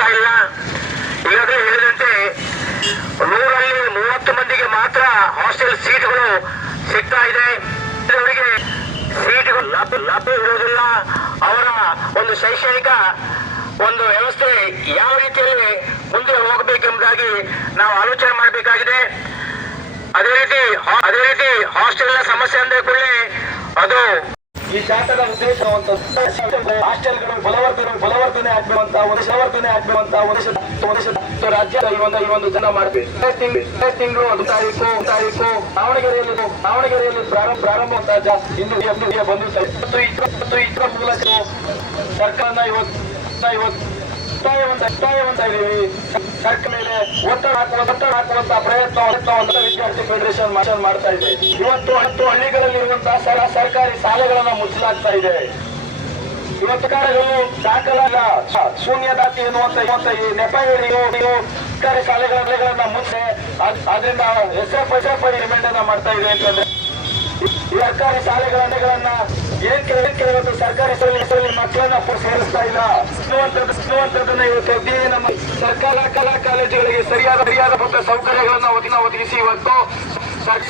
ಆಗ್ತಾ ಇಲ್ಲ. ಈಗಾಗಲೇ ಹೇಳಿದಂತೆ ನೂರಲ್ಲಿ ಮೂವತ್ತು ಮಂದಿಗೆ ಮಾತ್ರ ಹಾಸ್ಟೆಲ್ ಸೀಟ್ಗಳು ಸಿಗ್ತಾ ಇದೆ. ಅವರಿಗೆ ಸೀಟ್ಗಳು ಲಭ್ಯ ಇರುವುದಿಲ್ಲ. ಅವರ ಒಂದು ಶೈಕ್ಷಣಿಕ ಒಂದು ವ್ಯವಸ್ಥೆ ಯಾವ ರೀತಿಯಲ್ಲಿ ಮುಂದೆ ಹೋಗಬೇಕೆಂಬುದಾಗಿ ನಾವು ಆಲೋಚನೆ ಮಾಡಬೇಕಾಗಿದೆ. ಅದೇ ರೀತಿ ಅದೇ ರೀತಿ ಹಾಸ್ಟೆಲ್ನ ಸಮಸ್ಯೆ ಅಂದ್ರೆ ಕೂಡಲೇ ಅದು ಈ ಜಾತ್ರೆ ಉದ್ದೇಶ ಹಾಸ್ಟೆಲ್ಗಳು, ಬಲವರ್ಧನೆ ಬಲವರ್ಧನೆ ಆಗ್ಬೇಕಂತ ಒಂದು ಬಲವರ್ಧನೆ ಆಗ್ಬೇಕಂತ ಒಂದು ರಾಜ್ಯದ ಈ ಒಂದು ಈ ಒಂದು ಜನ ಮಾಡಬೇಕು. ತಿಂಗಳು ಒಂದು ತಾರೀಕು ತಾರೀಕು. ದಾವಣಗೆರೆಯಲ್ಲಿ ದಾವಣಗೆರೆಯಲ್ಲಿ ಪ್ರಾರಂಭ ಪ್ರಾರಂಭ ಅಂತ ಇಂದು. ಬಂದಿದ್ದಾರೆ ಮತ್ತು ಇತರ ಮೂಲಕ ಸರ್ಕಾರನ ಇವತ್ತು ಇವತ್ತು ಒತ್ತಾಯವಂತ ಒತ್ತಾಯವಂತ ಸರ್ಕಾರ ಮೇಲೆ ಒತ್ತಡ ಹಾಕುವ ಒತ್ತಡ ಹಾಕುವಂತ ಪ್ರಯತ್ನ ಪ್ರಯತ್ನವನ್ನು ವಿದ್ಯಾರ್ಥಿ ಫೆಡರೇಷನ್ ಮಾಡ್ತಾ ಇದೆ. ಇವತ್ತು ಹತ್ತು ಹಳ್ಳಿಗಳಲ್ಲಿರುವಂತಹ ಸರ ಸರ್ಕಾರಿ ಶಾಲೆಗಳನ್ನ ಮುಚ್ಚಲಾಗ್ತಾ ಇದೆ. ಇವತ್ತು ಕಾರ್ಯಗಳು ದಾಖಲಾಗ ಶೂನ್ಯ ದಾತಿ ಎನ್ನುವಂತ ಈ ನೆಪ ನೀವು ಸರ್ಕಾರಿ ಶಾಲೆಗಳನ್ನ ಮುಚ್ಚೆ ಅದ್- ಅದರಿಂದ ಎಸ್ ಎಫ್ ಎಸ್ ಎಫ್ ಅನ್ನ ಮಾಡ್ತಾ ಇದೆ ಅಂತಂದ್ರೆ ಸರ್ಕಾರಿ ಶಾಲೆಗಳನ್ನ ಏನ್ ಕೇಳಿ ಇವತ್ತು ಸರ್ಕಾರಿ ಶಾಲೆಗಳಲ್ಲಿ ಮಕ್ಕಳನ್ನ ಸೇರಿಸ್ತಾ ಇಲ್ಲ. ಇವತ್ತು ನಮ್ಮ ಸರ್ಕಾರ ಕಲಾ ಕಾಲೇಜುಗಳಿಗೆ ಸರಿಯಾದ ಸರಿಯಾದ ಪಕ್ಕ ಸೌಕರ್ಯಗಳನ್ನ ಒದಗಿಸಿ ಇವತ್ತು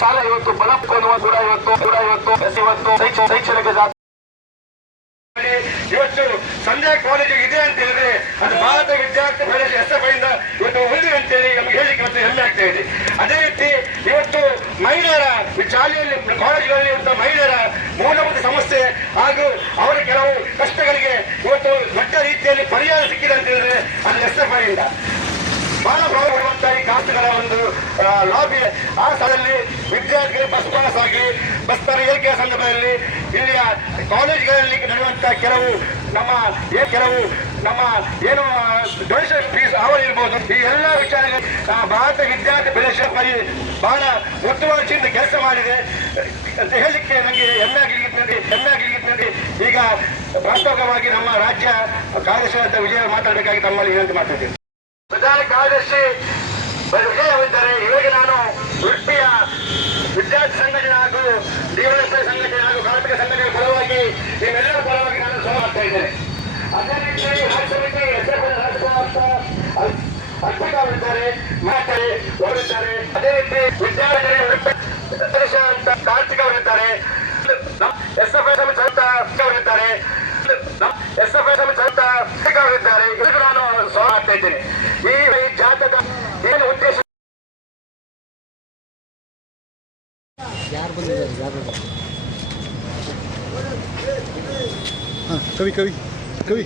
ಶಾಲೆ ಇವತ್ತು ಬಲ ಅನ್ನುವ ಕೂಡ ಇವತ್ತು ಕೂಡ ಇವತ್ತು ಇವತ್ತು ಶೈಕ್ಷ- ಶೈಕ್ಷಣಿಕ ಜಾ- ಇವತ್ತು ಸಂಧ್ಯಾ ಕಾಲೇಜು ಇದೆ ಅಂತ ಹೇಳಿದ್ರೆ ಅದು ಭಾರತ ವಿದ್ಯಾರ್ಥಿ ಕಾಲೇಜು ಇಂದ ಇವತ್ತು ಉಳಿದಿದೆ ಅಂತೇಳಿ ನಮ್ಗೆ ಹೇಳಿಕ್ಕೆ ಇವತ್ತು ಹೆಮ್ಮೆ ಆಗ್ತಾ ಇದೆ. ಅದೇ ರೀತಿ ಇವತ್ತು ಮಹಿಳೆಯರ ಶಾಲೆಯಲ್ಲಿ ಕಾಲೇಜುಗಳಲ್ಲಿ ಮಹಿಳೆಯರ ಮೂಲಭೂತ ಸಮಸ್ಯೆ ಹಾಗೂ ಅವರ ಕೆಲವು ಕಷ್ಟಗಳಿಗೆ ಇವತ್ತು ದೊಡ್ಡ ರೀತಿಯಲ್ಲಿ ಪರಿಹಾರ ಸಿಕ್ಕಿದೆ ಅಂತ ಹೇಳಿದ್ರೆ ಅದು ಎಸ್ ಎಫ್ ಇಂದ ಬಹಳ ಪ್ರಭಾವವಂತ ಈ ಕಾಸುಗಳ ಒಂದು ಲಾಬಿ ಆ ಸ್ಥಳದಲ್ಲಿ ವಿದ್ಯಾರ್ಥಿಗಳು ಬಸ್ ಪಾಸ್ ಆಗಿ ಬಸ್ ತರ ಏರಿಕೆಯ ಸಂದರ್ಭದಲ್ಲಿ ಇಲ್ಲಿಯ ಕಾಲೇಜ್ಗಳಲ್ಲಿ ನಡೆಯುವಂತಹ ಕೆಲವು ನಮ್ಮ ಕೆಲವು ನಮ್ಮ, ಏನು ಡೊನೇಷನ್ ಫೀಸ್ ಅವರು ಇರ್ಬೋದು, ಈ ಎಲ್ಲ ವಿಚಾರಗಳು ಆ, ಭಾರತ ವಿದ್ಯಾರ್ಥಿ ಫೆಡರೇಷನ್ ಬಹಳ ಉತ್ತಮವಾದ ಕೆಲಸ ಮಾಡಿದೆ. ಅಂತ ಹೇಳಲಿಕ್ಕೆ ನನಗೆ ಹೆಮ್ಮೆ ಆಗಲಿಕ್ಕೆ ಈಗ ವಾಸ್ತವವಾಗಿ ನಮ್ಮ ರಾಜ್ಯ ಕಾರ್ಯದರ್ಶಿ ಅಂತ ವಿಜಯ ಮಾತಾಡಬೇಕಾಗಿ ತಮ್ಮಲ್ಲಿ ವಿನಂತಿ ಮಾಡ್ತಿದ್ದೇನೆ ಪ್ರಧಾನ ಕಾರ್ಯದರ್ಶಿ ವಿಜಯವಿದ್ದಾರೆ ಇವಾಗ ನಾನು ಉಡುಪಿಯ ವಿದ್ಯಾರ್ಥಿ ಸಂಘಟನೆ ಹಾಗೂ ಡಿವೈಎಸ್ಐ ಸಂಘಟನೆ ಹಾಗೂ ಕಾರ್ಮಿಕ ಸಂಘಟನೆ ಪರವಾಗಿ ನಿಮ್ಮೆಲ್ಲರ ಪರವಾಗಿ ನಾನು ಸಹ ಮಾಡ್ತಾ ಇದ್ದೇನೆ ಅದೇ ರೀತಿ ರಾಜ್ಯ ಸಮಿತಿ ಎಸ್ಎಫ್ ಅರ್ಪಿತಾವಿದ್ದಾರೆ ಮಾತಾರೆ ಅವರಿದ್ದಾರೆ ಅದೇ ಅಂತ ಕಾರ್ತಿಕ್ ಅವರಿದ್ದಾರೆ ಎಸ್ ಎಫ್ ಐ ಸಮಿತಿ ಅಂತ ಅವರಿದ್ದಾರೆ ಎಸ್ ಎಫ್ ಐ ಸಮಿತಿ ಅಂತ ಅವರಿದ್ದಾರೆ ನಾನು ಸ್ವಾಗತ ಈ ಜಾತಕ ಉದ್ದೇಶ ಯಾರು ಬಂದಿದ್ದಾರೆ ಕವಿ ಕವಿ ಕವಿ